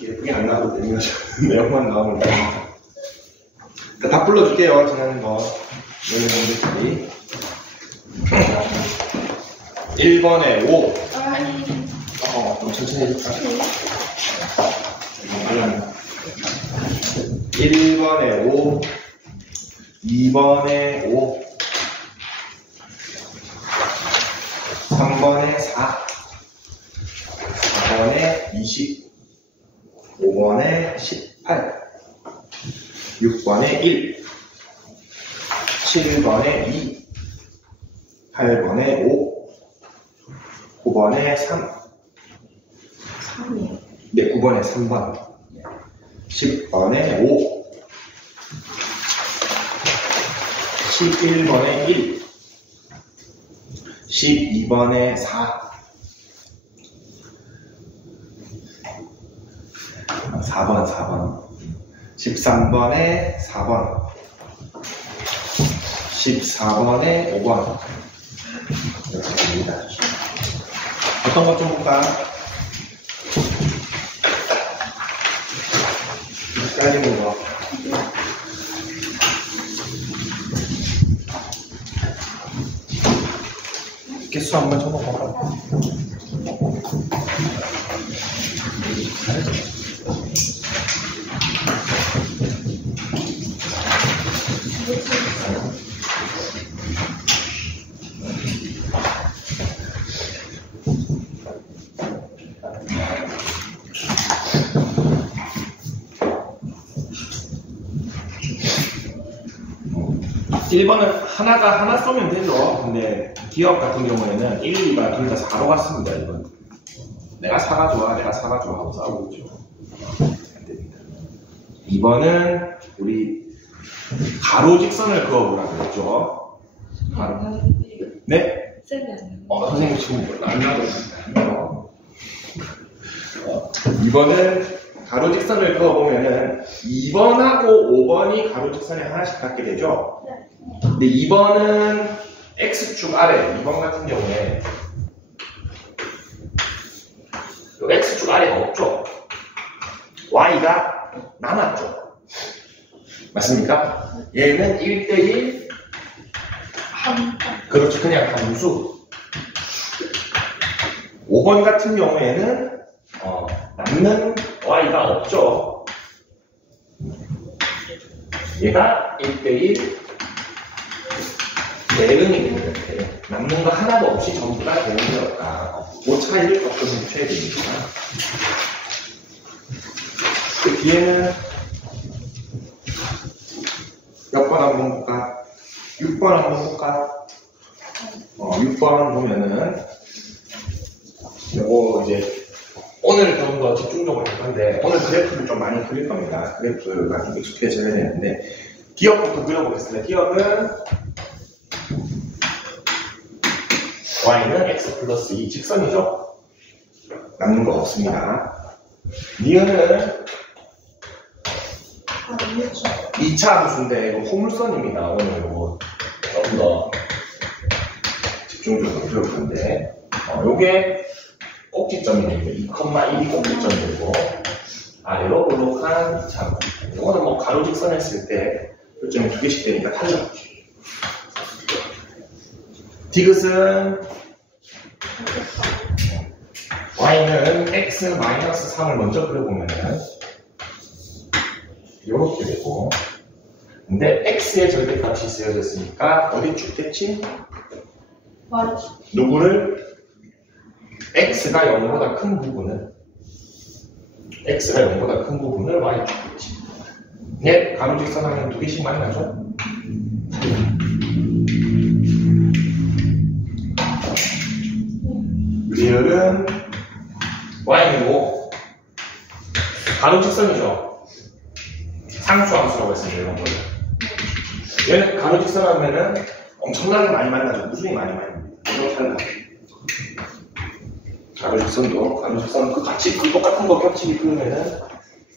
예쁘게 안 나와도 되는 거죠. 내용만 나오면 됩니다. 다 불러줄게요. 지나는 거. 여러분들끼리. 1번에 5. 좀 천천히 해줄까? 1번에 5. 2번에 5. 3번에 4. 4번에 20. 5번에 18. 6번에 1. 7번에 2. 8번에 5. 9번에 3. 3이요? 네, 9번에 3번. 10번에 5. 11번에 1. 12번에 4. 4번. 13번에 4번. 14번에 5번. 이렇게 됩니다. 어떤 것 좀 볼까? 깔리는 거. 개수 한번 쳐볼까? 일번은 하나 쏘면 되죠. 근데 기업 같은 경우에는 1, 2가 둘 다 4로 갔습니다. 1번. 내가 4가 좋아 하고 싸우고 있죠. 안 됩니다. 2번은 우리 가로 직선을 그어보라고 그랬죠. 가로. 네? 선생님 지금 안 나고 있습니다. 2번은 가로 직선을 그어보면은 2번하고 5번이 가로 직선에 하나씩 닿게 되죠. 근데 2번은 X축 아래, 2번 같은 경우에 X축 아래가 없죠. Y가 남았죠. 맞습니까? 얘는 1대1 그렇죠. 그냥 함수. 5번 같은 경우에는 남는 Y가 없죠. 얘가 1대1 대응입니다. 남는 거 하나도 없이 전부 다 대응이었다. 그 차이를 조금 해줘야 됩니다. 그 뒤에는 몇 번 한번 볼까? 6번 한번 볼까? 6번 보면은 요거 이제 오늘 좀 더 집중적으로 할 건데 오늘 그래프를 좀 많이 그릴 겁니다. 그래프가 좀 익숙해져야 되는데 기업부터 그려보겠습니다. 기업은 Y는 X 플러스 2 직선이죠? 남는 거 없습니다. 니은은 2차 함수인데 이거 포물선입니다. 오늘 이거 조금 더 집중적으로 그려볼 건데 요게 꼭지점이네요. 2,1이 꼭지점이고 아래로 볼록한 2차 함수. 이거는 뭐 가로 직선 했을 때 요점이 2개씩 되니까 달라. 디귿은 Y는 X-3을 먼저 그려보면은 이렇게 되고 근데 X의 절대값이 쓰여졌으니까 어디 쭉 됐지? 누구를? X가 0보다 큰 부분을 Y축 됐지. 얘 가로직선 하면 2개씩 많이 나죠? 리얼은 Y는 5 가로직선이죠. 상수함수라고 했습니다. 이런 거를 얘는 가로직선 하면은 엄청나게 많이 만나죠. 무수히 많이 만납니다. 이거 달라. 가로직선 그 같이 그 똑같은 거 겹치기 그러면은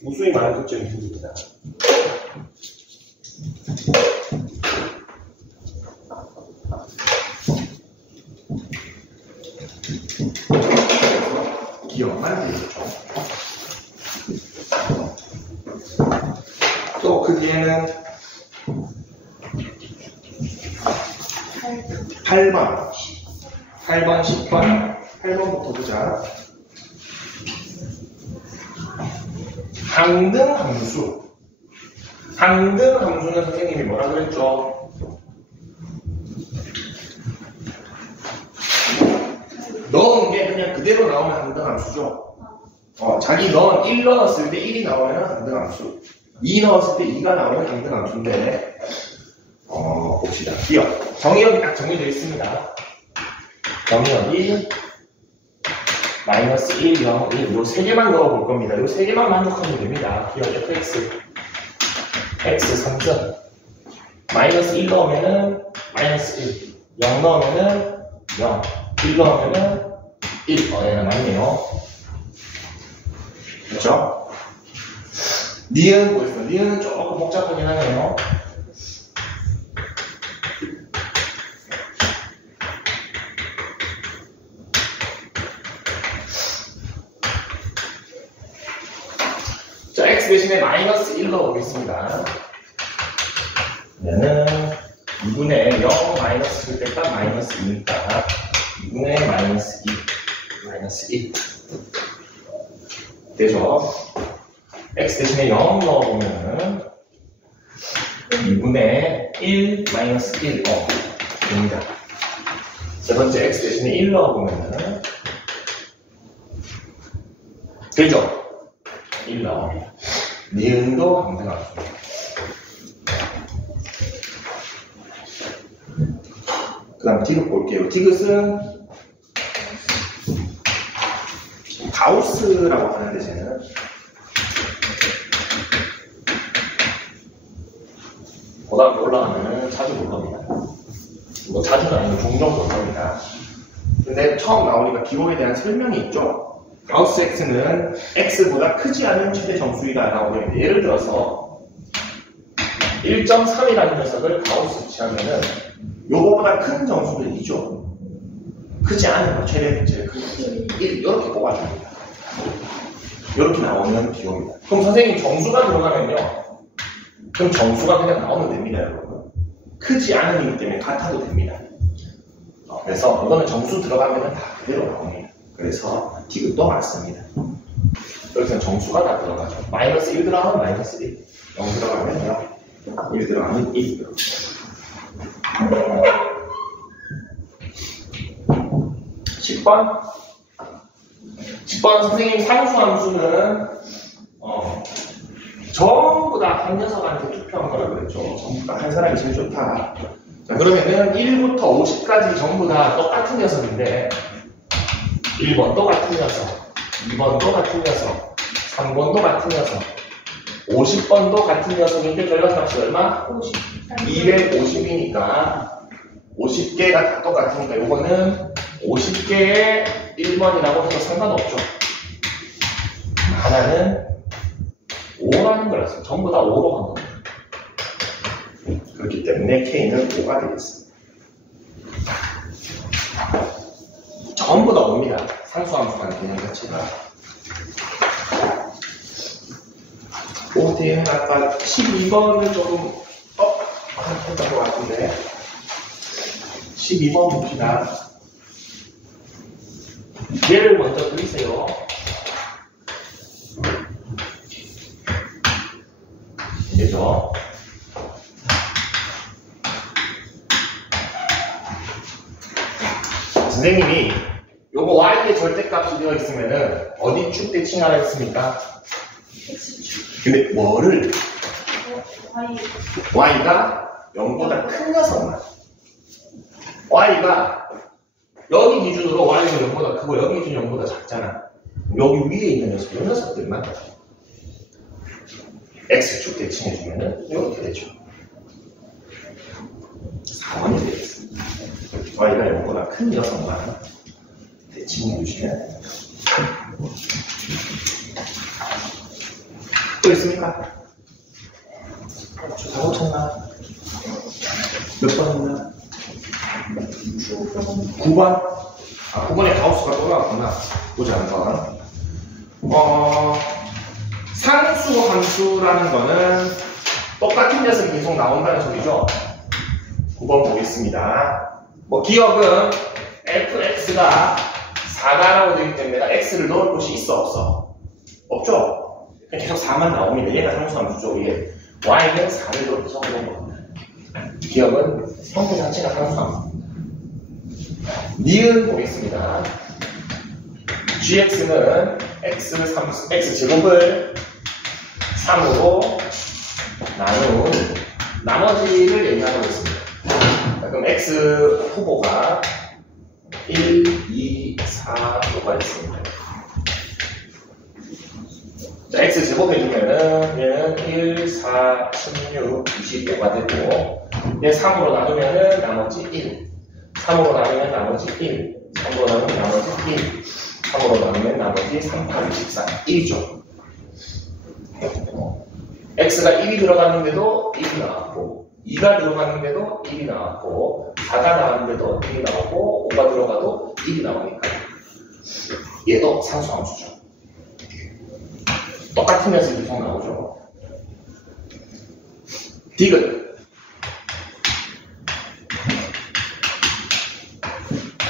무수히 많은 특징이 생깁니다. 기억만 되겠죠. 얘는 8번, 10번, 8번부터 보자. 항등함수. 항등함수는 선생님이 뭐라 그랬죠? 넣은 게 그냥 그대로 나오면 항등함수죠. 자기 1 넣었을 때 1이 나오면 항등함수. 2 넣었을 때 2가 나오면 항등함수인데, 봅시다. 기억. 정의역이 딱 정해져 있습니다. 정의역이 마이너스 1, 0, 1. 요 세 개만 넣어볼 겁니다. 요 세 개만 만족하면 됩니다. 기억 fx. x 3점. 마이너스 1 넣으면은 마이너스 1. 0 넣으면은 0. 1 넣으면은 1. 얘는 맞네요. 그렇죠? 니은 보겠습니다. 니은은 조금 복잡하긴 하네요. 자, x 대신에 마이너스 1 넣어보겠습니다. 얘는 2분의 0 마이너스 줄 때 딱 마이너스 2니까 2분의 마이너스 2 마이너스 1 되죠? x 대신에 0 넣어보면 2분의 1 마이너스 1 됩니다. 세 번째 x 대신에 1 넣어보면 되죠? 1 나옵니다. 니은도 항등함수. 그 다음 디귿 볼게요. 디귿은 가우스라고 하는데 쟤는 고등학교 올라가면 자주 볼 겁니다. 뭐 자주는 아니고 종종 볼 겁니다. 근데 처음 나오니까 기호에 대한 설명이 있죠. 가우스 x는 x보다 크지 않은 최대 정수이다 라고 하는데, 예를 들어서 1.3이라는 녀석을 가우스 취하면은 요거보다 큰 정수는 2죠. 크지 않은 거, 최대 대체를 큰 거. 1 이렇게 뽑아줍니다. 이렇게 나오면 기호입니다. 그럼 선생님 정수가 들어가면요, 그럼 정수가 그냥 나오면 됩니다, 여러분. 크지 않은 이기 때문에 같아도 됩니다. 그래서 이거는 정수 들어가면 다 그대로 나옵니다. 그래서 디귿도 맞습니다. 그래서 정수가 다 들어가죠. 마이너스 1 들어가면 마이너스 1, 0 들어가면 0, 1 들어가면 1. 10번. 10번 선생님 상수함수는 전부 다 한 녀석한테 투표한 거라 그랬죠. 전부 다 한 사람이 제일 좋다. 자, 그러면은 1부터 50까지 전부 다 똑같은 녀석인데 1번 똑같은 녀석, 2번 똑같은 녀석, 3번도 같은 녀석, 50번도 같은 녀석인데 결과값이 얼마? 250이니까 50개가 다 똑같으니까 이거는 50개의 1번이라고 해도 상관없죠. 하나는 5라는 거라서 전부 다 5로 한 겁니다. 그렇기 때문에 K는 5가 되겠습니다. 전부 다 5입니다. 상수함수라는 개념 자체가. 오대는 아까 12번을 조금 했던 것 같은데 12번 봅시다. 얘를 먼저 그리세요. 되죠? 선생님이 요거 y의 절대값이 되어 있으면은 어디 축 대칭하라 했습니까? x축. 근데 뭐를? y가 0보다 큰 녀석만. y가 여기 기준으로 y는 0보다 크고 여기 기준 0보다 작잖아. 여기 위에 있는 녀석, 이 녀석들만 x축 대칭해주면은 이렇게 되죠. 4번이 되겠습니다. y가 0보다 큰 녀석만 대칭해주시면 됩니다. 또 있습니까? 다 고쳤나? 몇 번 했나? 9번? 9번에 가우스가 또 나왔구나. 보자, 한번. 상수 함수라는 거는 똑같은 녀석이 계속 나온다는 소리죠. 9번 보겠습니다. 뭐 기억은 fx가 4가라고 되기 때문에 내가 x를 넣을 곳이 있어 없어? 없죠? 계속 4만 나옵니다. 얘가 상수함수죠. 위에 y는 4를 넣을 수 없는 겁니다. 기억은 형태 자체가 상수함수. 니은 보겠습니다. gx는 x제곱을 3으로 나눈 나머지를 얘기하고 있습니다. 그럼 x 후보가 1, 2, 4호가 있습니다. 자, x제곱 해주면은 얘는 1, 4, 16, 25가 되고 얘 3으로 나누면은 나머지 1, 3으로 나누면 나머지 1, 3으로 나누면 나머지 1, 3으로 나누면 나머지 3, 8, 24, 1이죠. x가 1이 들어갔는데도 1이 나왔고 2가 들어갔는데도 1이 나왔고 4가 나왔는데도 1이 나왔고 5가 들어가도 1이 나오니까 얘도 상수함수죠. 똑같은 녀석이 계속 나오죠. 디귿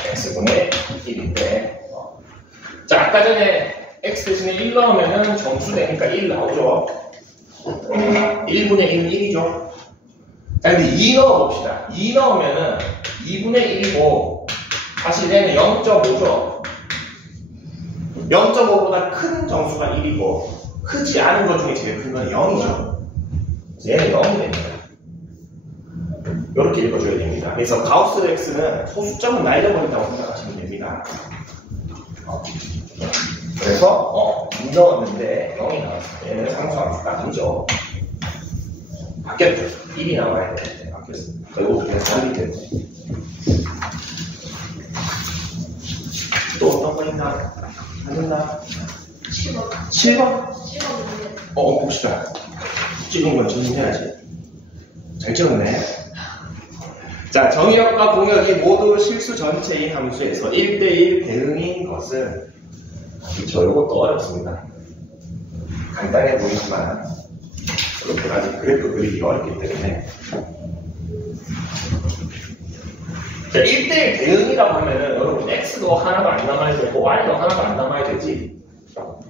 x분의 1인데 자, 아까 전에 x 대신에 1 넣으면은 점수 되니까 1 나오죠. 1분의 1은 1이죠. 자, 근데 2 넣어봅시다. 2 넣으면은 2분의 1이고, 사실 얘는 0.5죠. 0.5보다 큰 정수가 1이고, 크지 않은 것 중에 제일 큰 건 0이죠. 그래서 얘는 0이 됩니다. 이렇게 읽어줘야 됩니다. 그래서 가우스 x는 소수점은 날려버린다고 생각하시면 됩니다. 그래서 2 넣었는데 0이 나왔어요. 얘는 상수함수가 아니죠. 바뀌었죠. 1이 나와야 되는데 바뀌었습니다. 이것도 그냥 4이기 때문에. 또 어떤 거 있나? 안 됐나? 7번. 7번? 7번. 봅시다. 찍은 건 정리해야지. 잘 찍었네. 자, 정의역과 공역이 모두 실수 전체인 함수에서 1대1 대응인 것은 그렇죠. 이것도 어렵습니다. 간단해 보이지만 이렇게 아직 그래프 그리기가 어렵기 때문에 자, 1대1 대응이라고 하면은 여러분 x도 하나가 안 남아야 되고 y도 하나가 안 남아야 되지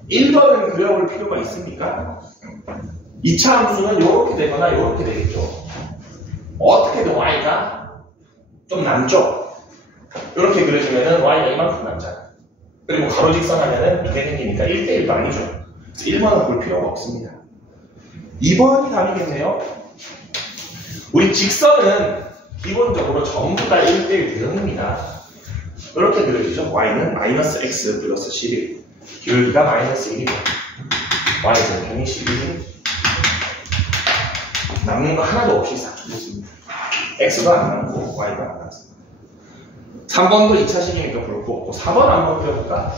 1번은 그려볼 필요가 있습니까? 2차 함수는 이렇게 되거나 이렇게 되겠죠. 어떻게든 y가 좀 남죠. 이렇게 그려주면은 y가 이만큼 남잖아. 그리고 가로직선 하면은 이게 생기니까 1대1도 아니죠. 그래서 1번은 볼 필요가 없습니다. 2번이 답이겠네요. 우리 직선은 기본적으로 전부 다 1대1 대응입니다. 이렇게 그려지죠. y는 마이너스 x 플러스 11 기울기가 마이너스 1이고 y 절편이 11 남는 거 하나도 없이 싹 주겠습니다. x도 안 남고 y도 안 남습니다. 3번도 2차식이니까 볼 거 없고 4번 한번 그려볼까?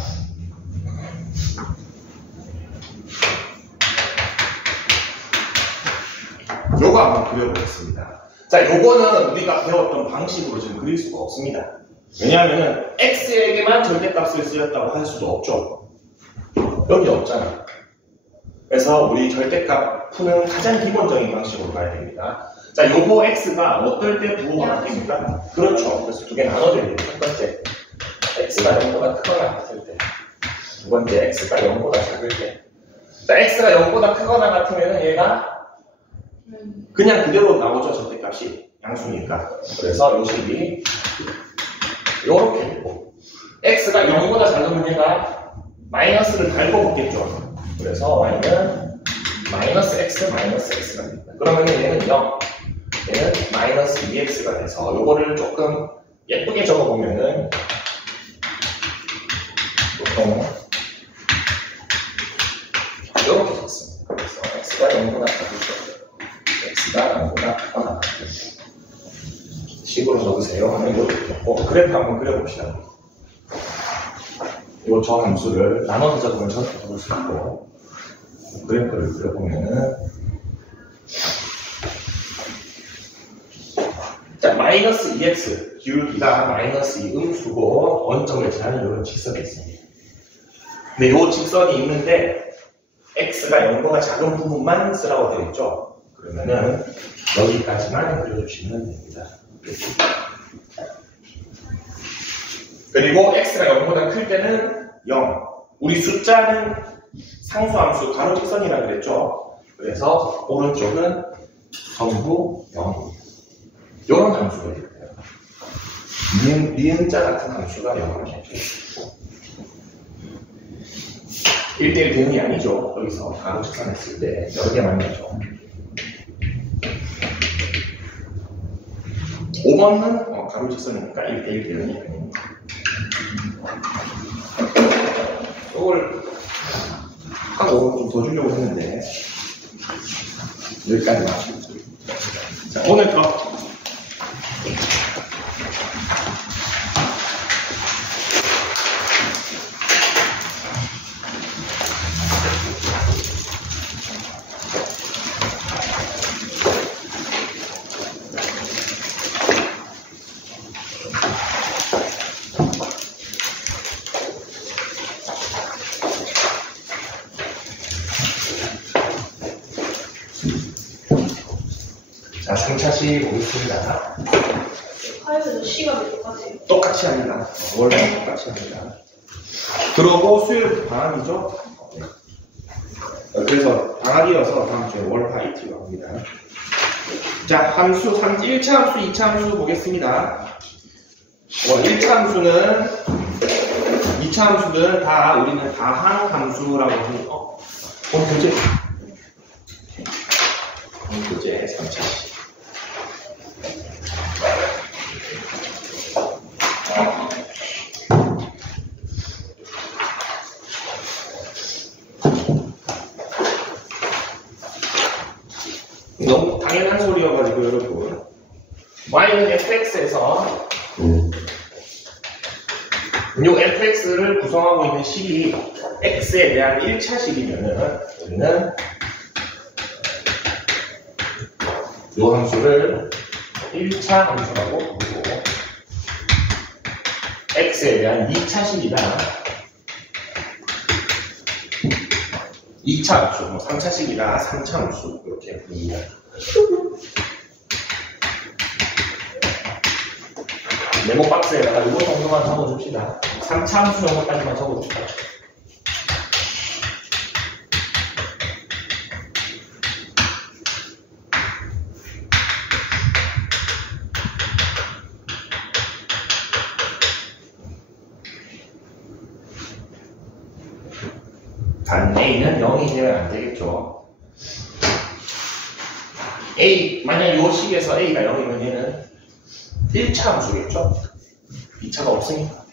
요거 한번 그려보겠습니다. 자, 요거는 우리가 배웠던 방식으로 지금 그릴 수가 없습니다. 왜냐하면은 x에게만 절대값을 쓰였다고 할 수도 없죠. 여기 없잖아. 그래서 우리 절대값 푸는 가장 기본적인 방식으로 가야 됩니다. 자, 요거 x가 어떨 때 부호가 바뀝니까? 그렇죠. 그래서 두 개 나눠줘야 돼요. 첫 번째, x가 0보다 크거나 같을 때. 두 번째, x가 0보다 작을 때. 자, x가 0보다 크거나 같으면은 얘가 그냥 그대로 나오죠. 절대값이. 양수니까. 그래서 요 식이 요렇게 되고 x가 0보다 작으면 얘가 마이너스를 달고 붙겠죠. 그래서 y는 마이너스 x 마이너스 x가 됩니다. 그러면 얘는 0, 얘는 마이너스 2x가 돼서 요거를 조금 예쁘게 적어보면은 보통 이렇게 적습니다. 그래서 x가 0보다 작을 때 x가 0보다 크거나 같을 때 식으로 적으세요 하면 이렇게 적고 그래프 한번 그려봅시다. 이 저 함수를 나눠서 적으면 저렇게 적을 수 있고 그래프를 그려보면은 자, 마이너스 2x 기울기가 마이너스 2 음수고 원점을 지나는 이런 직선이 있습니다. 근데 이 직선이 있는데 x가 0보다 작은 부분만 쓰라고 되어 있죠. 그러면은 여기까지만 그려주시면 됩니다. 그리고 x가 0보다 클 때는 0. 우리 숫자는 상수함수 가로 직선이라 그랬죠. 그래서 오른쪽은 전부 0. 이런 함수가 있어요. 니은자 같은 함수가 0을 해주고 1대1 대응이 아니죠. 여기서 가로 직선 했을 때 여러 개 만나죠. 5번은 가로 직선이니까 1대1 대응이 아닙니다. 이걸 하고 좀 더 주려고 했는데 여기까지 마치고 자, 오늘 더 자, 3차시 보겠습니다. 화요일은 시간이 똑같아요. 똑같이 합니다. 월화 똑같이 합니다. 그러고 수요일 방학이죠? 그래서 방학이어서 다음 주에 월화 이틀로 합니다. 자, 함수 1차 함수, 2차 함수 보겠습니다. 1차 함수는 2차 함수는 다 우리는 다항 함수라고 하는 교재. 교재 3차시. 너무 당연한 소리여가지고 여러분 y는 fx에서 이 fx를 구성하고 있는 식이 x에 대한 1차식이면은 우리는 이 함수를 1차 함수라고 부르고 x에 대한 2차식이다 2차 함수, 3차식이다 3차 함수 이렇게 부릅니다. 메모 박스에다가 이거 정도만 적어줍시다. 3차 함수 정도까지만 적어줍시다. 단 A는 0이 되면 안 되겠죠. A, 만약 이 식에서 A가 0이면 얘는 1차 함수겠죠? 2차가 없으니까.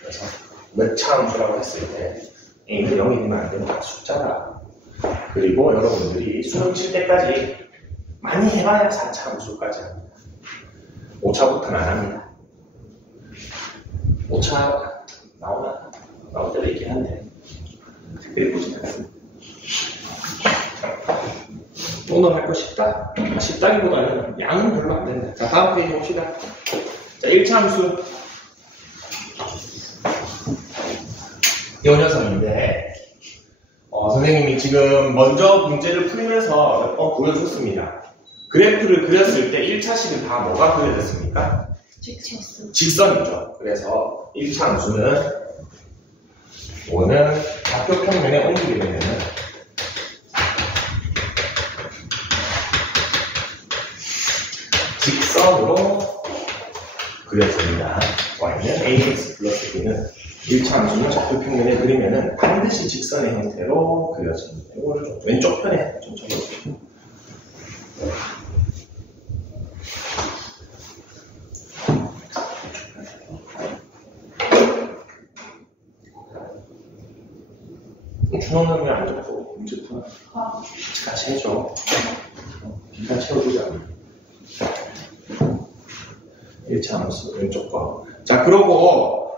그래서 몇 차 함수라고 했을 때 A는 0이 되면 안 되는 숫자다. 그리고 여러분들이 수능 칠 때까지 많이 해봐야 4차 함수까지 합니다. 5차부터는 안 합니다. 5차 나올 때도 있긴 한데 특별히 보지 않습니다. 오늘 할 거 쉽다? 쉽다기보다는 양은 별로 안 된다. 자, 다음 페이지 봅시다. 자, 1차 함수. 이 녀석인데, 선생님이 지금 먼저 문제를 풀면서 몇 번 보여줬습니다. 그래프를 그렸을 때 1차식은 다 뭐가 그려졌습니까? 직선이죠. 그래서 1차 함수는 오는 좌표 평면에 옮기게 되면 직선으로 그려집니다. y는 ax 플러스 b는 1차 함수는 좌표 평면에 그리면은 반드시 직선의 형태로 그려집니다. 이거를 좀 왼쪽 편에 좀 적어주세요. 준호는 왜 안 적고 문제 풀어? 같이 해줘. 기간 채워주자. 1차 함수 왼쪽 거. 자, 그러고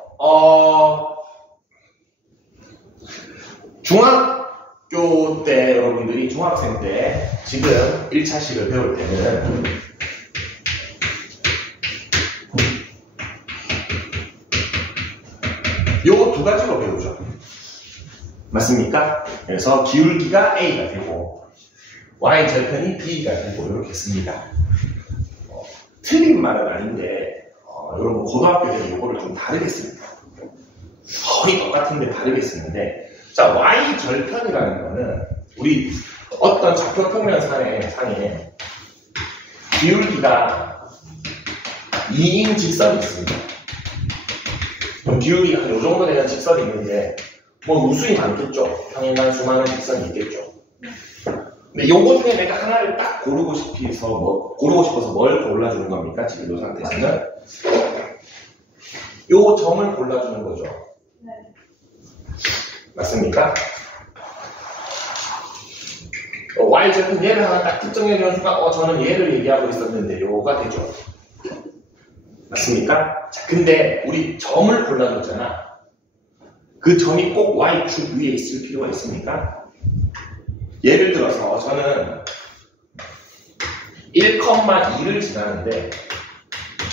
중학교 때 여러분들이 중학생 때 지금 1차식을 배울 때는 요 두 가지로 배우죠. 맞습니까? 그래서 기울기가 A가 되고 y 절편이 b가 되고 이렇게 씁니다. 틀린 말은 아닌데 여러분 고등학교 때는 이거를 좀 다르게 씁니다. 거의 똑같은데 다르게 쓰는데 자 y 절편이라는 거는 우리 어떤 좌표 평면 상에 기울기가 2인 직선이 있습니다. 그럼 기울기가 한 요 정도 되는 직선이 있는데 뭐 우수히 많겠죠. 평행한 수많은 직선이 있겠죠. 근데 요거 중에 내가 하나를 딱 고르고 싶어서 뭘 골라주는 겁니까? 지금 이 상태에서는 요 점을 골라주는 거죠. 네. 맞습니까? y절편 얘를 하나 딱 특정해주는 순간 저는 얘를 얘기하고 있었는데 요거가 되죠. 맞습니까? 자, 근데 우리 점을 골라줬잖아. 그 점이 꼭 y축 위에 있을 필요가 있습니까? 예를 들어서 저는 1,2를 지나는데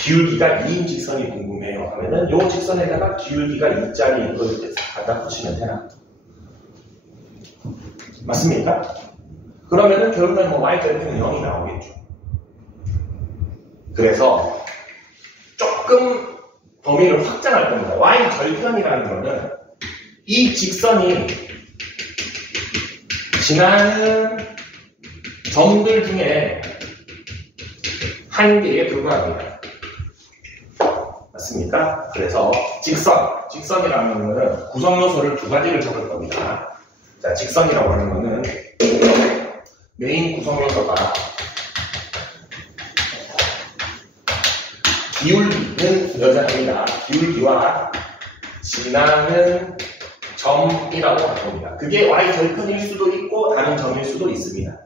기울기가 2인 직선이 궁금해요 하면은 요 직선에다가 기울기가 2짜리 이걸 갖다 붙이면 되나? 맞습니까? 그러면은 결국엔 뭐 y절편은 0이 나오겠죠. 그래서 조금 범위를 확장할 겁니다. y절편이라는 거는 이 직선이 지나는 점들 중에 한 개에 불과합니다. 맞습니까? 그래서 직선이라는 거는 구성 요소를 두 가지를 적을 겁니다. 자, 직선이라고 하는 거는 메인 구성 요소가 기울기는 여전합니다. 기울기와 지나는 점이라고 할 겁니다. 그게 y절편일 수도 있고 다른 점일 수도 있습니다.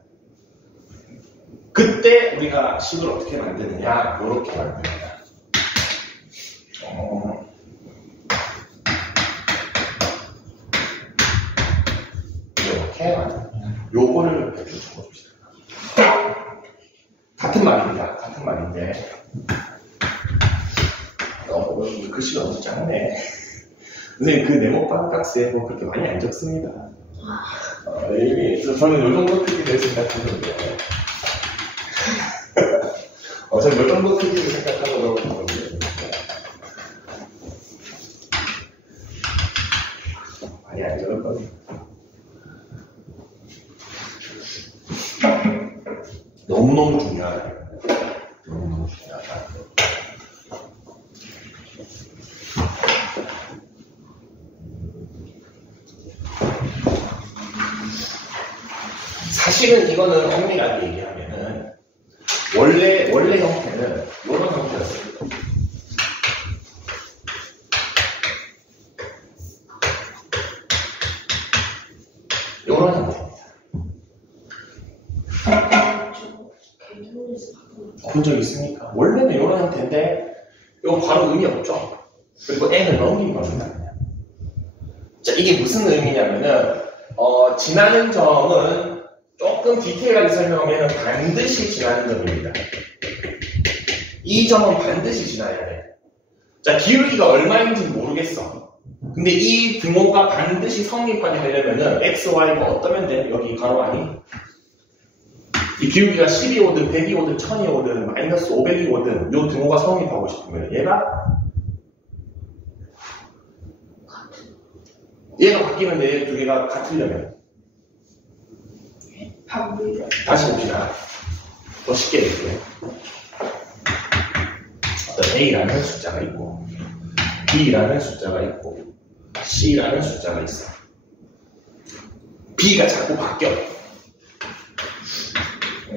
그때 우리가 식을 어떻게 만드느냐 이렇게 만듭니다. 이렇게 만듭니다. 요거를 좀 적어줍시다. 같은 말입니다. 같은 말인데 글씨가 너무 작네. 선생님 그 네모반 박스에 뭐 그렇게 많이 안 적습니다. 저는 요 정도 크기를 생각하는데 저는 요 정도 크기를 생각하고 그러는데 많이 안 적었거든요. 너무너무 중요하다. 너무너무 중요하다. 사실은 이거는 엄밀하게 얘기하면은 원래 형태는 이런 형태였어요. 이런 형태입니다. 본 적 있습니까? 원래는 이런 형태인데 이거 바로 의미 없죠. 그리고 n을 넘긴 겁니다. 자, 이게 무슨 의미냐면은 지나는 점은 조금 디테일하게 설명하면 반드시 지나는 점입니다. 이 점은 반드시 지나야 돼. 자, 기울기가 얼마인지 모르겠어. 근데 이 등호가 반드시 성립하게 하려면은 x, y가 어떠면 돼? 여기 가로 아니? 이 기울기가 10이 오든 100이 오든 1000이 오든 마이너스 500이 오든 이 등호가 성립하고 싶으면 얘가 바뀌는데 얘 두 개가 같으려면 다시 봅시다. 더 쉽게 얘기해요. 어떤 A라는 숫자가 있고 B라는 숫자가 있고 C라는 숫자가 있어. B가 자꾸 바뀌어.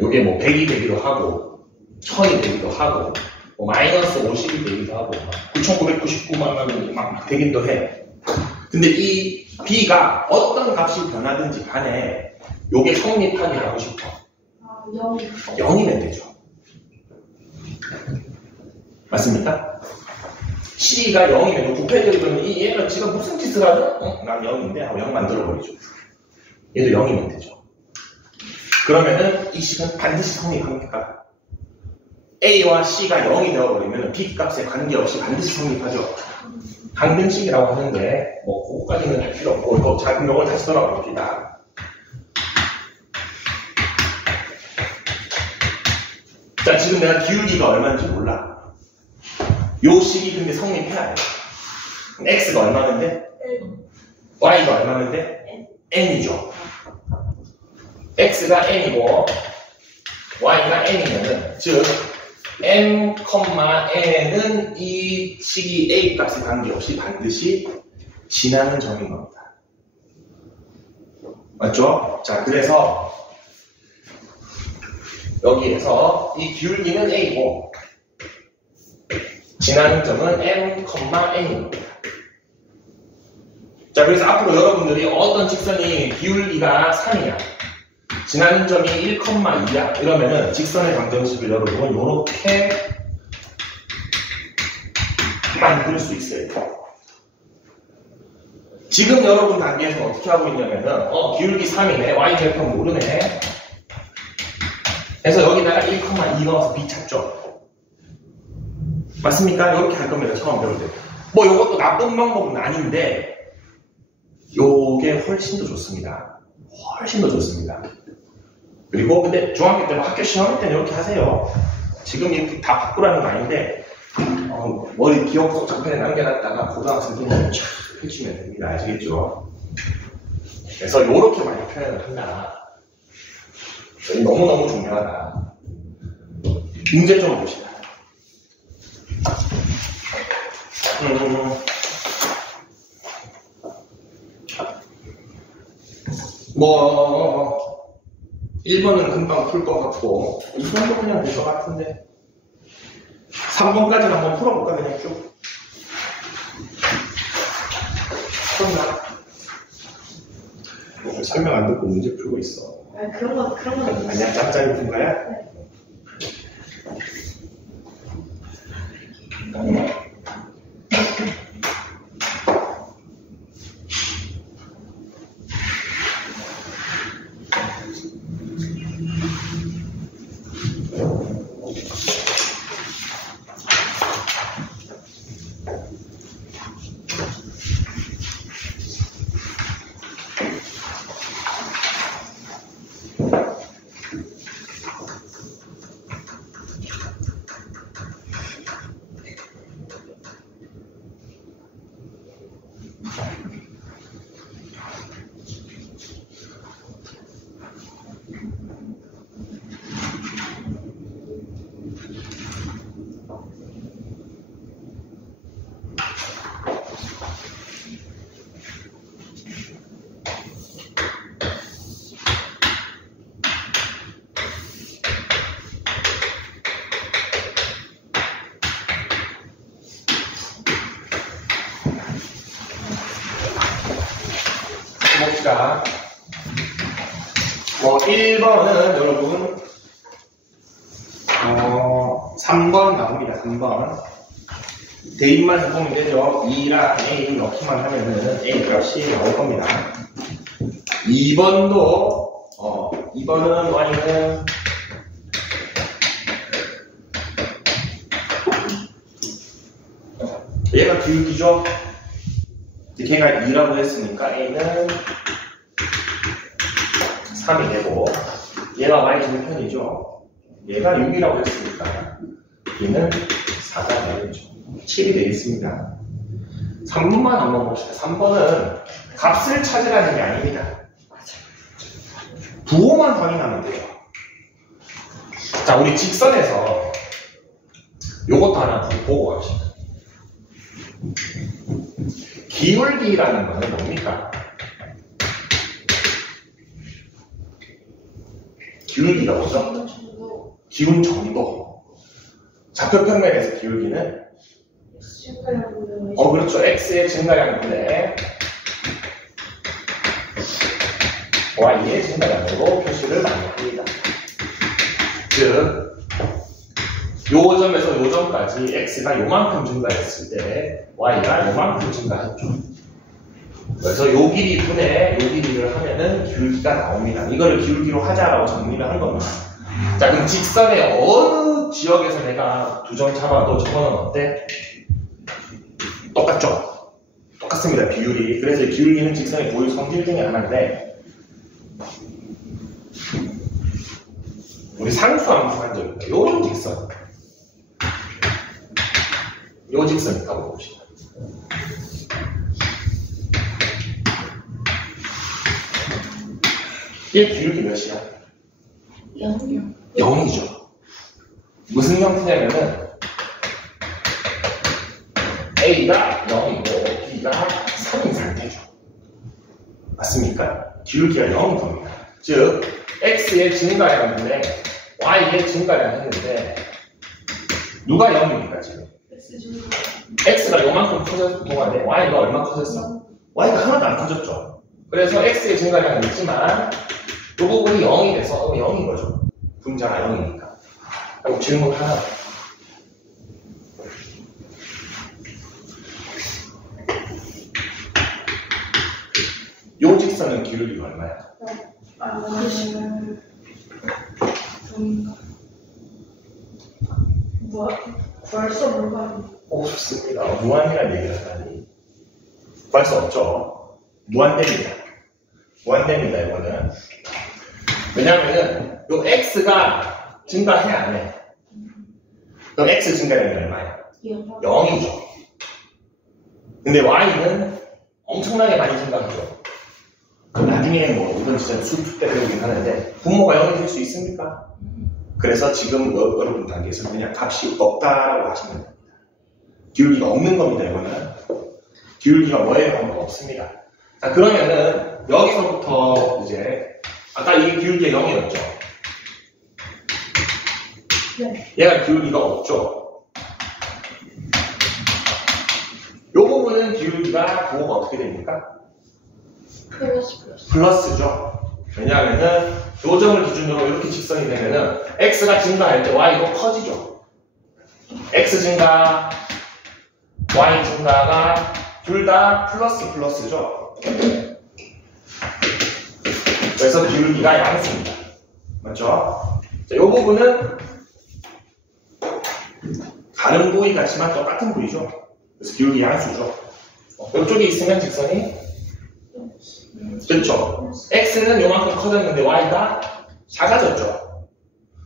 이게 뭐 100이 되기도 하고 1000이 되기도 하고 뭐 마이너스 50이 되기도 하고 9999만 막 되기도 해. 근데 이 B가 어떤 값이 변하든지 간에 요게 성립하게 하고 싶어. 0이면 되죠. 맞습니까? C가 0이면 부패적이면 얘가 지금 무슨 짓을 하든 난 0인데 하고 0 만들어버리죠. 얘도 0이면 되죠. 그러면은 이 식은 반드시 성립합니까? A와 C가 0이 되어버리면 B 값에 관계없이 반드시 성립하죠. 항등식이라고 하는데 뭐 그거까지는 할 필요 없고 이거 작은 용어를 다시 돌아봅니다. 자, 지금 내가 기울기가 얼마인지 몰라. 요 식이 근데 성립해야 돼. x가 얼마인데? y가 얼마인데? n이죠. x가 n이고 y가 n이면은 즉 m, n은 이 식이 a 값에 관계없이 반드시 지나는 점인 겁니다. 맞죠? 자, 그래서 여기에서 이 기울기는 a고 지나는 점은 m, n입니다. 자, 그래서 앞으로 여러분들이 어떤 직선이 기울기가 3이야, 지나는 점이 1,2야 이러면은 직선의 방정식을 여러분은 이렇게 만들 수 있어요. 지금 여러분 단계에서 어떻게 하고 있냐면은 기울기 3이네, y절편 모르네. 그래서 여기다가 1,2 넣어서 b 찾죠. 맞습니까? 이렇게 할 겁니다. 처음 배울 때. 뭐 이것도 나쁜 방법은 아닌데 요게 훨씬 더 좋습니다. 훨씬 더 좋습니다. 그리고 근데 중학교 때 학교 시험할 때는 이렇게 하세요. 지금 이렇게 다 바꾸라는 거 아닌데 머리 기억 속 장편에 남겨놨다가 고등학생 되면 쫙 펼치면 됩니다. 아시겠죠? 그래서 요렇게 많이 표현을 한다. 너무너무 중요하다. 문제 좀 봅시다. 뭐 1번은 금방 풀 것 같고 2번도 그냥 될 것 같은데 3번까지는 한번 풀어볼까 그냥 쭉. 풀었나? 설명 안 듣고 문제 풀고 있어. 아, 그런 건 아니야? 짬짜리 푼 거야? 네. 봅시다. 뭐 1번은 여러분 3번 나옵니다. 3번 대입만 해보면 되죠. 2랑 A 넣기만 하면은 A 값이 나올 겁니다. 2번도 2번은 y는 얘가 기울기죠. 걔가 2라고 했으니까 A는 3이 되고 얘가 y절편이죠. 얘가 6이라고 했으니까 얘는 4가 되겠죠. 7이 되겠습니다. 3번만 한번 봅시다. 3번은 값을 찾으라는 게 아닙니다. 부호만 확인하면 돼요. 자, 우리 직선에서 요것도 하나 보고 갑시다. 기울기라는 거는 뭡니까? 기울기가 뭐죠? 기운 정도. 좌표 평면에서 기울기는 그렇죠. x의 증가량분의 y의 증가량으로 표시를 많이 합니다. 즉, 요 점에서 요 점까지 x가 요만큼 증가했을 때 y가 요만큼 증가했죠. 그래서 요 길이 분의 요 길이를 하면은 기울기가 나옵니다. 이거를 기울기로 하자라고 정리를 한 겁니다. 자, 그럼 직선의 어느 지역에서 내가 두 점 잡아도 저거는 어때? 똑같죠? 똑같습니다. 비율이. 그래서 기울기는 직선의 고유 성질 중에 하나인데 우리 상수함수 한 적입니다. 요런 직선. 요 직선 있다고 봅시다. 얘 기울기 몇이야? 0. 0이죠. 무슨 형태냐면은 A가 0이고 B가 3인 상태죠. 맞습니까? 기울기가 0인 겁니다. 즉 X의 증가량 분에 Y의 증가량 했는데 누가 0입니까 지금? X가 요만큼 커졌을 동안에 Y가 얼마 커졌어? Y가 하나도 안 커졌죠. 그래서 X의 증가량은 있지만 이 부분이 0이 돼서 0인 거죠. 분자가 0이니까. 그리고 질문 하나. 요 직선은 기울기가 얼마야? 벌써 물건. 오, 좋습니다. 무한이라는 얘기를 하다니. 구할 수 없죠. 무한됩니다. 무한됩니다, 이거는. 왜냐면은, 요 X가 증가해, 안 해? 그럼 X 증가량이 얼마야? 0이죠. 근데 Y는 엄청나게 많이 증가하죠. 나중에 뭐, 이건 진짜 수투 때 배우긴 하는데, 분모가 0이 될 수 있습니까? 그래서 지금 여러분 단계에서 그냥 값이 없다라고 하시면 됩니다. 기울기가 없는 겁니다, 이거는. 기울기가 뭐예요? 하면 없습니다. 자, 그러면은, 여기서부터 이제, 아까 이게 기울기가 0이었죠? 네. 얘가 기울기가 없죠? 요 부분은 기울기가 부호가 어떻게 됩니까? 플러스죠. 왜냐하면은, 요점을 기준으로 이렇게 직선이 되면은, X가 증가할 때 Y도 커지죠. X 증가, Y 증가가 둘 다 플러스죠. 그래서 기울기가 양수입니다. 맞죠? 자, 이 부분은 다른 부위 같지만 똑같은 부위죠. 그래서 기울기 양수죠. 이쪽에 있으면 직선이 그렇죠. X는 요만큼 커졌는데 Y가 작아졌죠.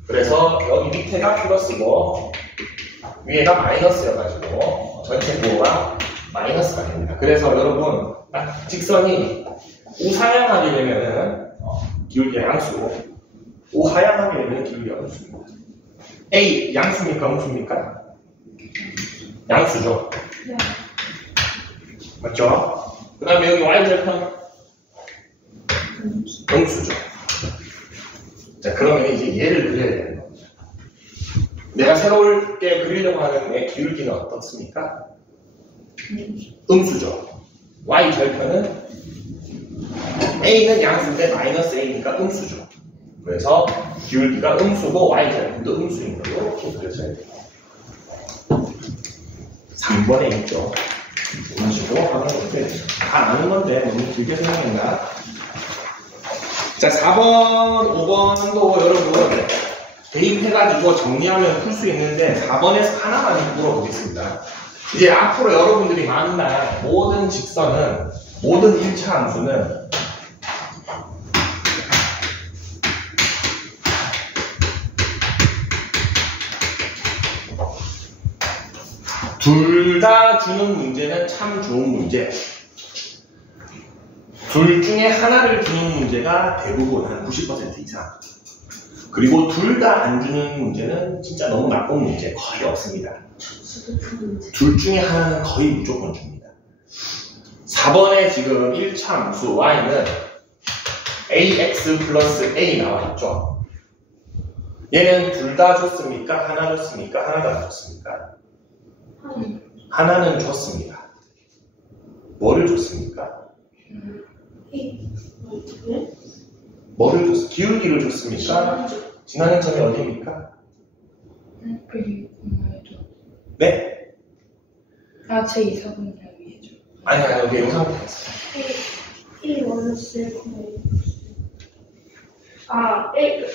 그래서 여기 밑에가 플러스고 위에가 마이너스여가지고 전체 부호가 마이너스가 됩니다. 그래서 여러분 딱 직선이 우사양하게 되면은 기울기가 양수고 우하양하게 되면 기울기가 음수입니다. A 양수입니까? 음수입니까? 양수죠. 네. 맞죠? 그 다음에 여기 Y절편 음수죠. 자, 그러면 이제 얘를 그려야 되는 겁니다. 내가 새롭게 그리려고 하는 애 기울기는 어떻습니까? 음수죠. Y절편은 A는 양수인데 마이너스 A니까 음수죠. 그래서 기울기가 음수고 Y절편도 음수인 걸로 이렇게 그려져야 돼요. 3번에 있죠. 이런 식으로 하는 건데 다 아는 건데 너무 길게 설명했나? 자, 4번, 5번도 여러분 대입해가지고 정리하면 풀 수 있는데 4번에서 하나만 물어보겠습니다. 이제 앞으로 여러분들이 만날 모든 직선은 모든 1차 함수는 둘 다 주는 문제는 참 좋은 문제. 둘 중에 하나를 주는 문제가 대부분 한 90% 이상. 그리고 둘 다 안 주는 문제는 진짜 너무 나쁜 문제 거의 없습니다. 둘 중에 하나는 거의 무조건 줍니다. 4번에 지금 1차 함수 y는 ax 플러스 a 나와 있죠. 얘는 둘 다 줬습니까? 하나 줬습니까? 하나도 안 줬습니까? 하나는 줬습니다. 뭐를 줬습니까? 뭐를 줬습니까? 기울기를 줬습니까? 지나는 점이 어디입니까? 네? 아, 제 2, 4분을 위해죠. 아니, 여기 영상 보겠습니다. 1 마이너스 1,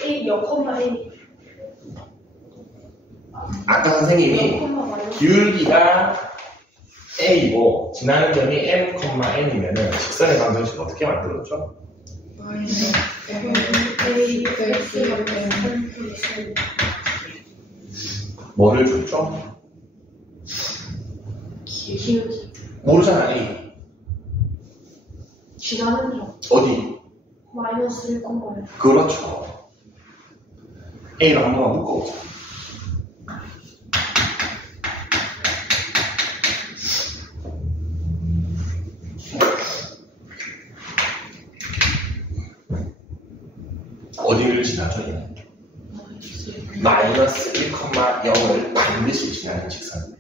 A 0,A. 아까 선생님이 0,A. 기울기가 A이고 지나는 점이 M, N이면은 직선의 방정식 어떻게 만들었죠? A, X, 있어요. 뭐를 줬죠? 기울기. 모르잖아, A. 지나는요. 어디? 마이너스 1,0. 그렇죠. A를 한 번만 묶어보자. 어디를 지나죠, 얘는? 마이너스 1,0을 반드시 지나는 직선입니다.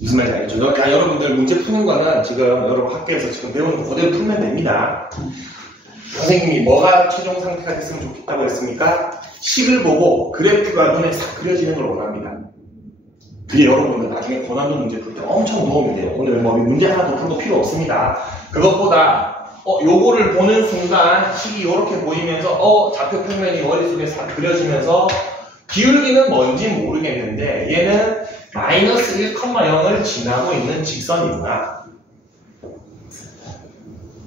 무슨 말인지 알겠죠? 그러니까 여러분들 문제 푸는 거는 지금 여러분 학교에서 지금 배우는 거 그대로 풀면 됩니다. 선생님이 뭐가 최종 상태가 됐으면 좋겠다고 했습니까? 식을 보고 그래프가 눈에 싹 그려지는 걸 원합니다. 그게 여러분들 나중에 고난도 문제 풀 때 엄청 도움이 돼요. 오늘 뭐 문제 하나 더 풀고 필요 없습니다. 그것보다 요거를 보는 순간 식이 이렇게 보이면서 좌표 평면이 머릿속에 싹 그려지면서 기울기는 뭔지 모르겠는데 얘는 마이너스 1,0을 지나고 있는 직선이구나.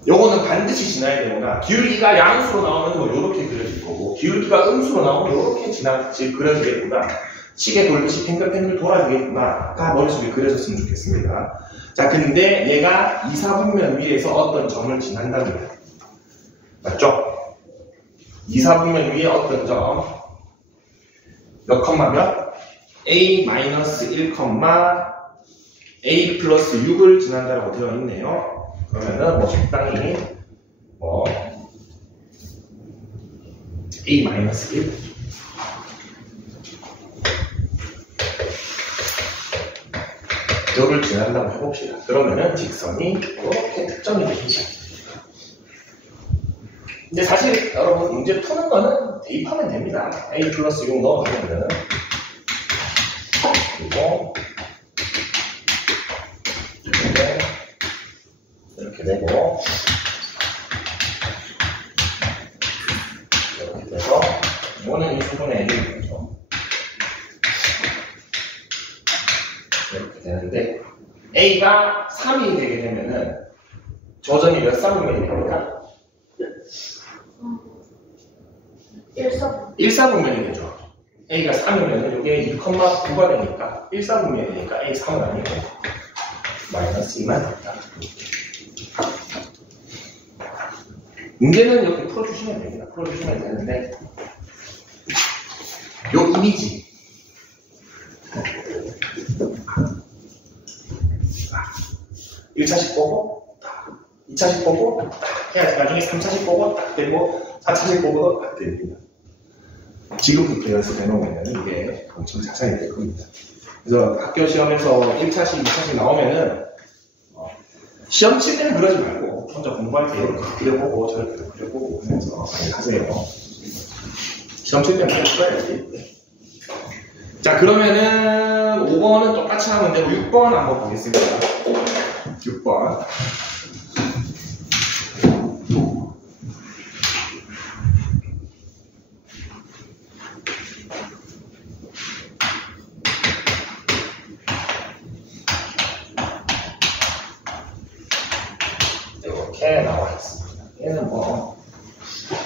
요거는 반드시 지나야 되구나. 기울기가 양수로 나오면 뭐 요렇게 그려질 거고 기울기가 음수로 나오면 요렇게 그려지겠구나. 시계 돌듯이 팽글팽글 돌아지겠구나. 다 머릿속에 그려졌으면 좋겠습니다. 자, 근데 얘가 이사분면 위에서 어떤 점을 지난답니다. 맞죠? 이사분면 위에 어떤 점 몇 컴마 몇? A-1, A 플러스 6을 지난다라고 되어 있네요. 그러면은 뭐 적당히 뭐 A-1 요를 지난다고 해봅시다. 그러면은 직선이 이렇게 특정이 됩니다. 근데 사실 여러분 문제 푸는 거는 대입하면 됩니다. A 플러스 6 넣어주면은 그리고 이렇게 되고 이렇게 돼서 이거는 이 수분의 A인 거죠. 이렇게 되는데 A가 3이 되게 되면은 조점이 몇 사분면이 됩니까? 1사분면이 되죠. A가 3이면 이게 2,9가 되니까 1사분면이니까 A 3은 아니고 마이너스 2만 됩니다. 문제는 이렇게 풀어주시면 됩니다. 풀어주시면 되는데 요 이미지 1차식 보고 2차식 보고 해야지 나중에 3차식 보고 딱 되고 4차식 보고도 딱 됩니다. 지금부터 연습해 놓으면 이게 엄청 자세히 될 겁니다. 그래서 학교 시험에서 1차식, 2차식 나오면은 시험 칠 때는 그러지 말고 혼자 공부할 때 이렇게 그려보고 저렇게 그려보고 하면서 많이 하세요. 시험 칠 때는 잘 풀어야지. 자, 그러면은 5번은 똑같이 하면 되고 6번 한번 보겠습니다. 6번. 이렇게 나와 있습니다. 얘는 뭐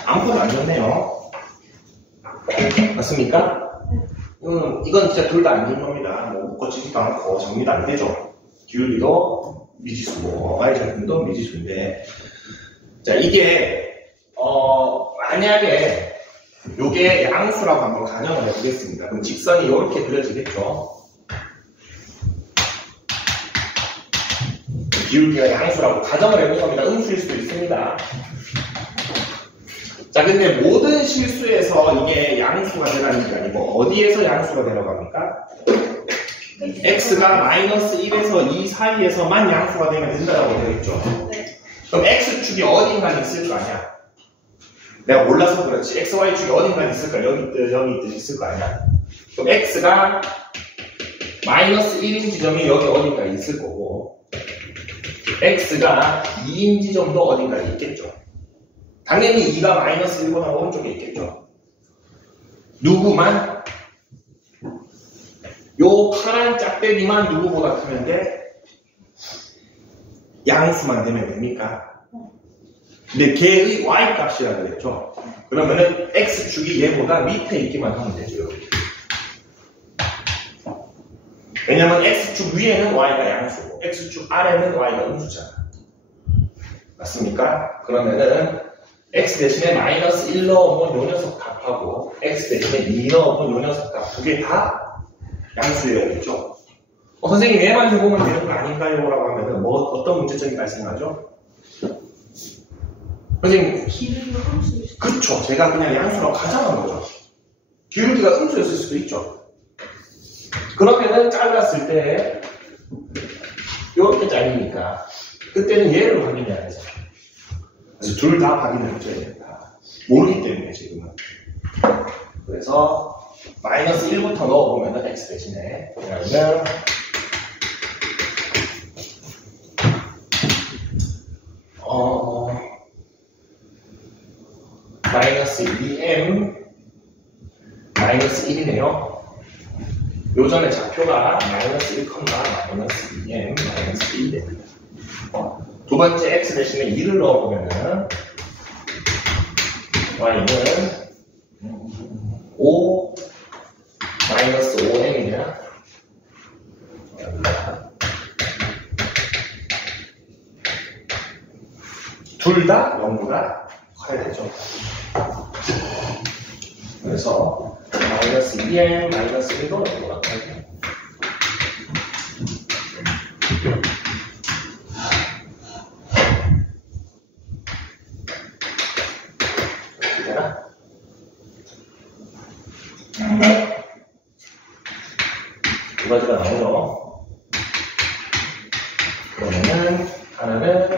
아무것도 안 좋네요. 맞습니까? 이건 진짜 둘 다 안 좋은 겁니다. 뭐 묶어지지도 않고 정리도 안 되죠. 기울기도 미지수고 y절편도 미지수인데, 자, 이게 만약에 요게 양수라고 한번 가정을 해보겠습니다. 그럼 직선이 이렇게 그려지겠죠. 기울기가 양수라고 가정을 해본 겁니다. 음수일 수도 있습니다. 자, 근데 모든 실수에서 이게 양수가 되라는 게 아니고 어디에서 양수가 되라고 합니까? x가 마이너스 1에서 2 사이에서만 양수가 되면 된다고 되어 있죠. 네. 그럼 x축이 어딘가에 있을 거 아니야? 내가 몰라서 그렇지. xy축이 어딘가에 있을까? 여기 있듯 있을 거 아니야? 그럼 x가 마이너스 1인 지점이 여기 어딘가에 있을 거고 x가 2인 지점도 어딘가에 있겠죠. 당연히 2가 마이너스 1보다 오른쪽에 있겠죠. 누구만? 요 파란 짝대기만 누구보다 크면 돼? 양수만 되면 됩니까? 근데 걔의 y 값이라 그랬죠. 그러면은 x축이 얘보다 밑에 있기만 하면 되죠. 이렇게. 왜냐면 x축 위에는 y가 양수고 x축 아래는 y가 음수잖아. 맞습니까? 그러면은 x 대신에 마이너스 1 넣어보면 요 녀석 값하고 x 대신에 2 넣어보면 요 녀석 값 두 개 다 양수여야겠죠. 선생님 얘만 해보면 되는 거 아닌가요? 라고 하면은 어떤 문제점이 발생하죠? 선생님 기울기가 함수 있어. 그쵸. 제가 그냥 양수라고 가정한 거죠. 기울기가 음수였을 수도 있죠. 그러면은 잘랐을 때 이렇게 잘리니까 그때는 얘를 확인해야 되죠. 그래서 둘 다 확인을 해줘야 된다. 모르기 때문에 지금은. 그래서 마이너스 1부터 넣어보면 x 대신에 그러면 마이너스 2m 마이너스 1이네요. 요전에 좌표가 마이너스 1, 마이너스 2m 마이너스 1이 됩니다. 두 번째 x 대신에 2를 넣어보면은 y는 5 마이너스 5m이냐 둘 다 0보다 커야 되죠. 그래서 마이너스 2m 마이너스 1도 0보다 커야 돼요. 두 가지가 나오죠. 그러면은 하나는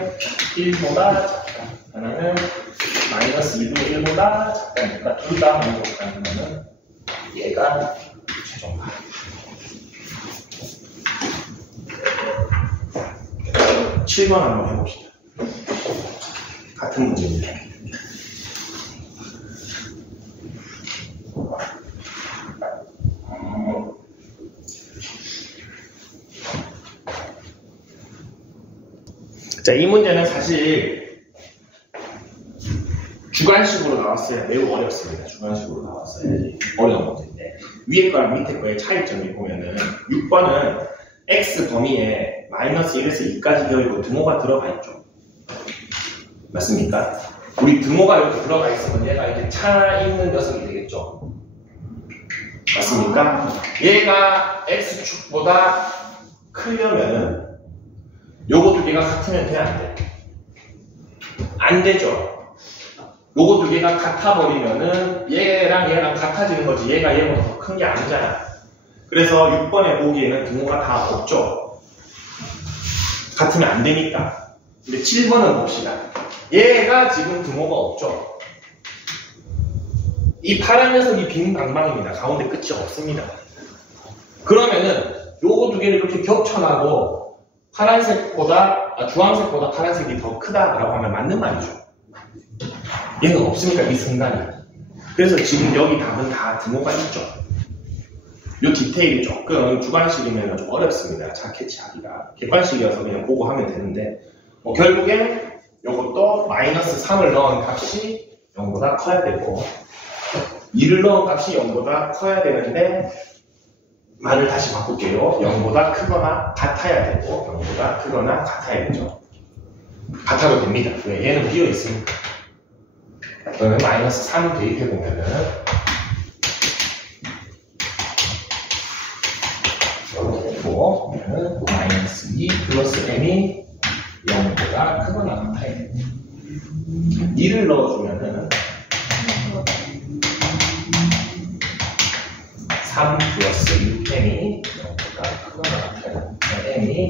1보다 작다. 하나는 마이너스 2분의 1보다 작다니까 둘 다 만족하는 거는 얘가 최종값. 자, 7번 한번 해봅시다. 같은 문제입니다. 자, 이 문제는 사실 주관식으로 나왔어야 매우 어렵습니다. 주관식으로 나왔어야지 어려운 문제인데 위에 거랑 밑에 거의 차이점이 보면은 6번은 x 범위에 마이너스 1에서 2까지 되어있고 등호가 들어가 있죠. 맞습니까? 우리 등호가 이렇게 들어가 있으면 얘가 이렇게 차 있는 녀석이 되겠죠. 맞습니까? 얘가 x축보다 크려면은 요거 두 개가 같으면 돼, 안 돼? 안 되죠. 요거 두 개가 같아버리면은 얘랑 얘랑 같아지는 거지 얘가 얘보다 더 큰 게 아니잖아. 그래서 6번에 보기에는 등호가 다 없죠. 같으면 안 되니까. 근데 7번은 봅시다. 얘가 지금 등호가 없죠. 이 파란 녀석이 빈 방망입니다. 가운데 끝이 없습니다. 그러면은 요거 두 개를 이렇게 겹쳐놔도 주황색보다 파란색이 더 크다라고 하면 맞는 말이죠. 얘는 없으니까 이 순간이. 그래서 지금 여기 답은 다 등호가 있죠. 이 디테일이 조금 주관식이면 좀 어렵습니다. 잘 캐치하기가. 객관식이어서 그냥 보고 하면 되는데 결국엔 이것도 마이너스 3을 넣은 값이 0보다 커야 되고 2를 넣은 값이 0보다 커야 되는데 말을 다시 바꿀게요. 0보다 크거나 같아야 되고 0보다 크거나 같아야 되죠. 같아도 됩니다. 왜? 얘는 비어있으니까. 그러면 마이너스 3 대입해보면은 이렇게 되고 마이너스 2 플러스 m이 0보다 크거나 같아야 돼요. 2를 넣어주면은 3 플러스 6m이 0보다 크거나 같아요. m이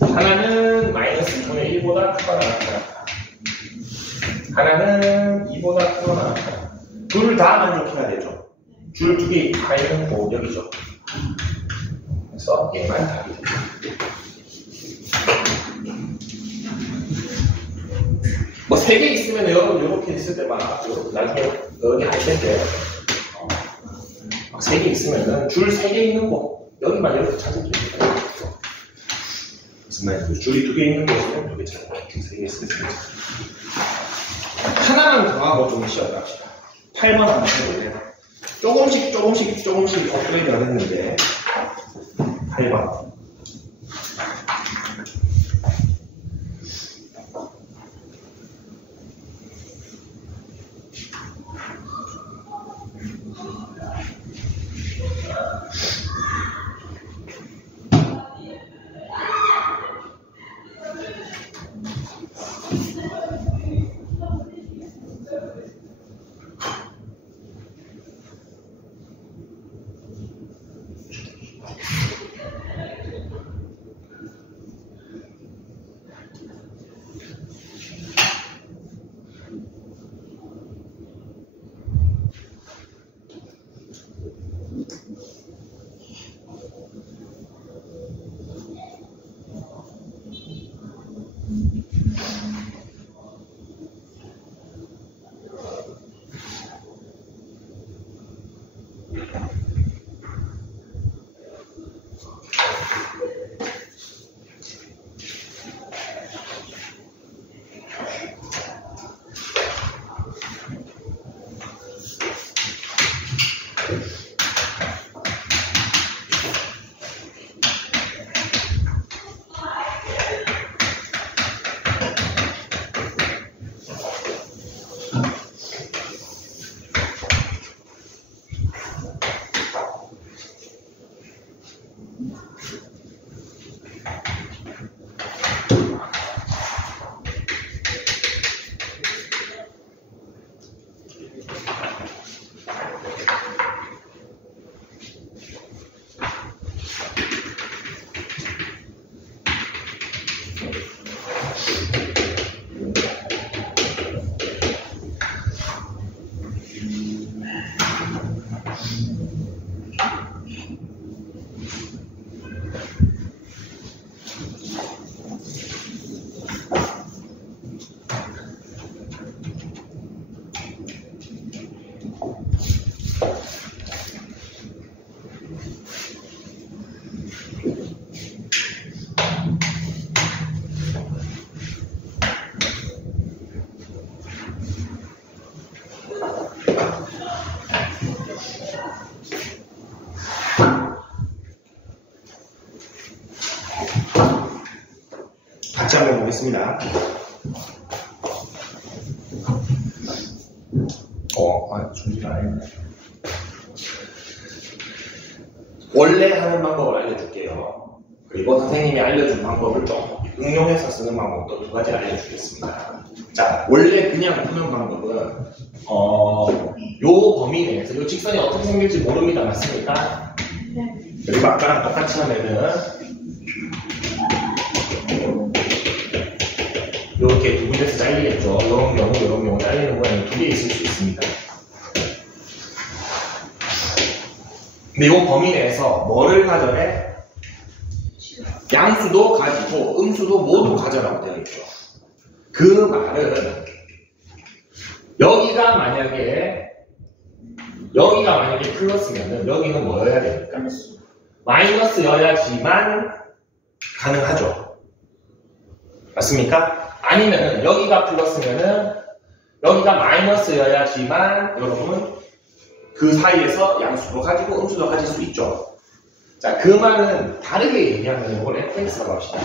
하나는 마이너스 2분의 1보다 크거나 같아요. 하나는 2보다 크거나 같아요. 둘 다 만족해야 되죠. 줄 두 개 다 있는 거 여기죠. 그래서 얘만 답이 됩니다. 뭐 3개 있으면 여러분 이렇게 있을 때 막 나중에 여기 할 텐데 3개 있으면은 줄 3개 있는 거 여기만 이렇게 찾으면 됩니다. 플러스 줄이 두 개 있는 곳은 두 개 찾고 세개 쓰겠습니다. 하나만 더하고 좀 쉬었다 합시다. 8번 한번 해볼래요? 조금씩 업그레이드가 됐는데 8번 같이 한번 보겠습니다. 준비가 안 했네. 원래 하는 방법을 알려줄게요. 그리고 선생님이 알려준 방법을 좀 응용해서 쓰는 방법도 두 가지 알려주겠습니다. 자, 원래 그냥 푸는 방법은 요 범위 내에서 요 직선이 어떻게 생길지 모릅니다. 맞습니까? 네. 그리고 아까랑 똑같이 하면은 이렇게 두 군데서 잘리겠죠. 이런 경우 잘리는 모양이 두 개 있을 수 있습니다. 근데 이 범위 내에서 뭐를 가져내? 양수도 가지고 음수도 모두 가져라고 되어 있죠. 그 말은 여기가 만약에 플러스면은 여기는 뭐여야 됩니까? 마이너스여야지만 가능하죠. 맞습니까? 아니면은 여기가 플러스면은 여기가 마이너스여야지만 여러분 그 사이에서 양수도 가지고 음수도 가질 수 있죠. 자, 그 말은 다르게 얘기하면 이걸 fx라고 합시다.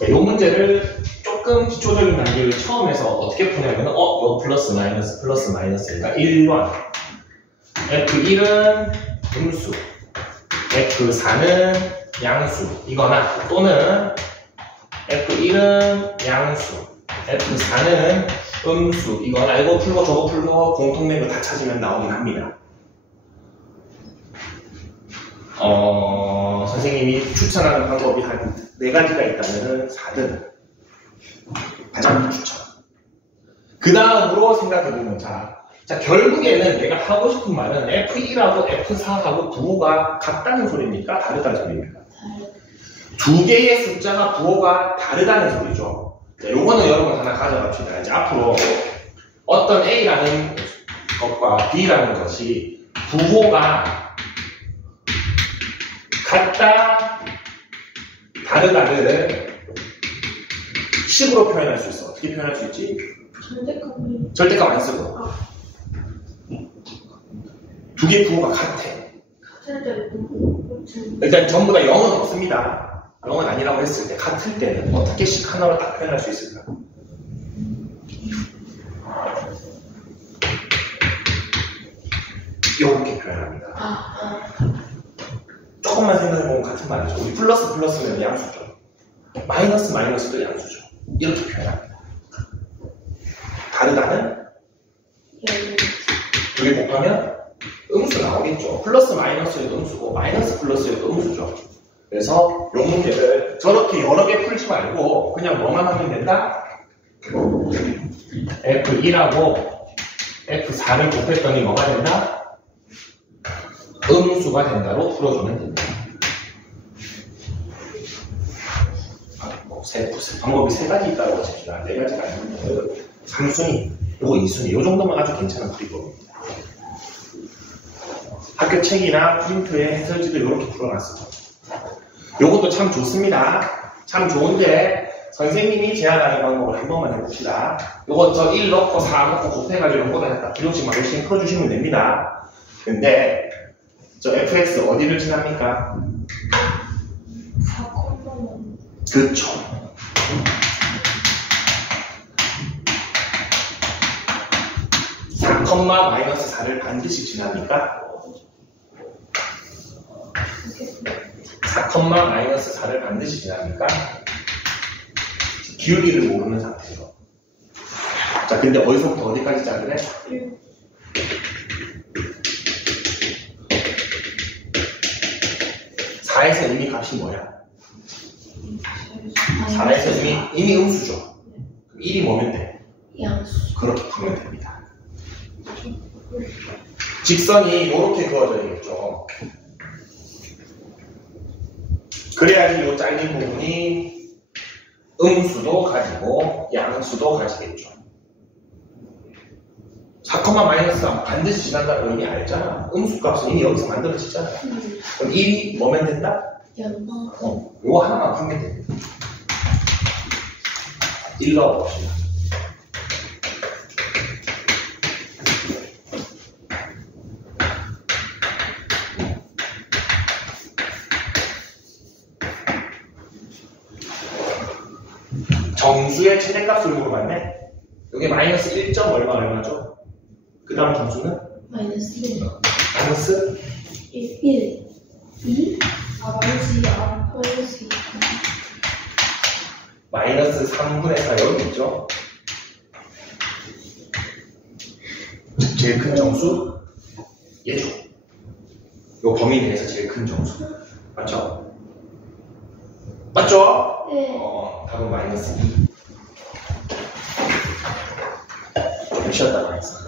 자, 이 문제를 조금 기초적인 단계를 처음에서 어떻게 푸냐면 이거 플러스 마이너스니까 1번 f1은 음수 f4는 양수 이거나 또는 f1은 양수 f4는 음수 이거나 이거 풀고 저거 풀고 공통점을 다 찾으면 나오긴 합니다. 선생님이 추천하는 방법이 한 4가지가 있다면 4등 가장 추천. 그 다음으로 생각해보면 자 결국에는 내가 하고 싶은 말은 F1하고 F4하고 부호가 같다는 소리입니까? 다르다는 소리입니까? 두 개의 숫자가 부호가 다르다는 소리죠. 자, 요거는 여러분 하나 가져갑시다. 이제 앞으로 어떤 A라는 것과 B라는 것이 부호가 같다 다르다는 식으로 표현할 수 있어. 어떻게 표현할 수 있지? 절대값이. 절대값 안 쓰고. 두 개 부호가 같아. 같을 때도. 일단 전부 다 0은 없습니다. 0은 아니라고 했을 때 같을 때는 어떻게 식 하나로 딱 표현할 수 있을까? 이렇게 표현합니다. 조금만 생각해보면 같은 말이죠. 우리 플러스 플러스면 양수죠. 마이너스 마이너스도 양수죠. 이렇게 표현합니다. 다르다는 두 개 곱하면 음수 나오겠죠. 플러스 마이너스에도 음수고 마이너스 플러스에도 음수죠. 그래서 이 문제를 저렇게 여러 개 풀지 말고 그냥 뭐만 하면 된다? F1하고 F4를 곱했더니 뭐가 된다? 음수가 된다로 풀어주면 된다. 방법이 세 가지 있다고 하십시다. 네 가지가 아니고 3순위, 요거 2순위, 요 정도면 아주 괜찮은 풀이법입니다. 학교 책이나 프린트에 해설지도 이렇게 풀어놨어요. 요것도 참 좋습니다. 참 좋은데 선생님이 제안하는 방법을 한 번만 해봅시다. 요거 저 1 넣고 4 넣고 곱해가지고 요거다 기록식만 열심히 풀어주시면 됩니다. 근데 저 fx 어디를 지납니까? 4콤마만. 그쵸. 4, 마이너스 4를 반드시 지납니까? 4, 마이너스 4를 반드시 지납니까? 기울기를 모르는 상태죠. 자, 근데 어디서부터 어디까지 짜그래? 4에서 이미 값이 뭐야? 4에서 이미 음수죠. 그럼 1이 뭐면 돼? 양수. 그렇게 풀면 됩니다. 직선이 이렇게 그어져야겠죠. 그래야지 이 잘린 부분이 음수도 가지고 양수도 가지겠죠. 4, 마이너스 3 반드시 지난다고 이미 알잖아. 음수 값은 이미 여기서 만들어지잖아. 그럼 1이 뭐면 된다? 양수. 이거 하나만 풀면 됩니다. 1 넣어봅시다. 정수의 최대값을 물어봤네. 여기 마이너스 1. 얼마죠? 그 다음 정수는? 마이너스 1. 마이너스 1. 2? 마이너스 2. 마이너스 2. 마이너스 3분의 4 여기 있죠? 즉 제일 큰 정수? 얘죠. 요 범위 내에서 제일 큰 정수. 맞죠? 맞죠? 네. 답은 마이너스 2. 좀 쉬었다가 했어.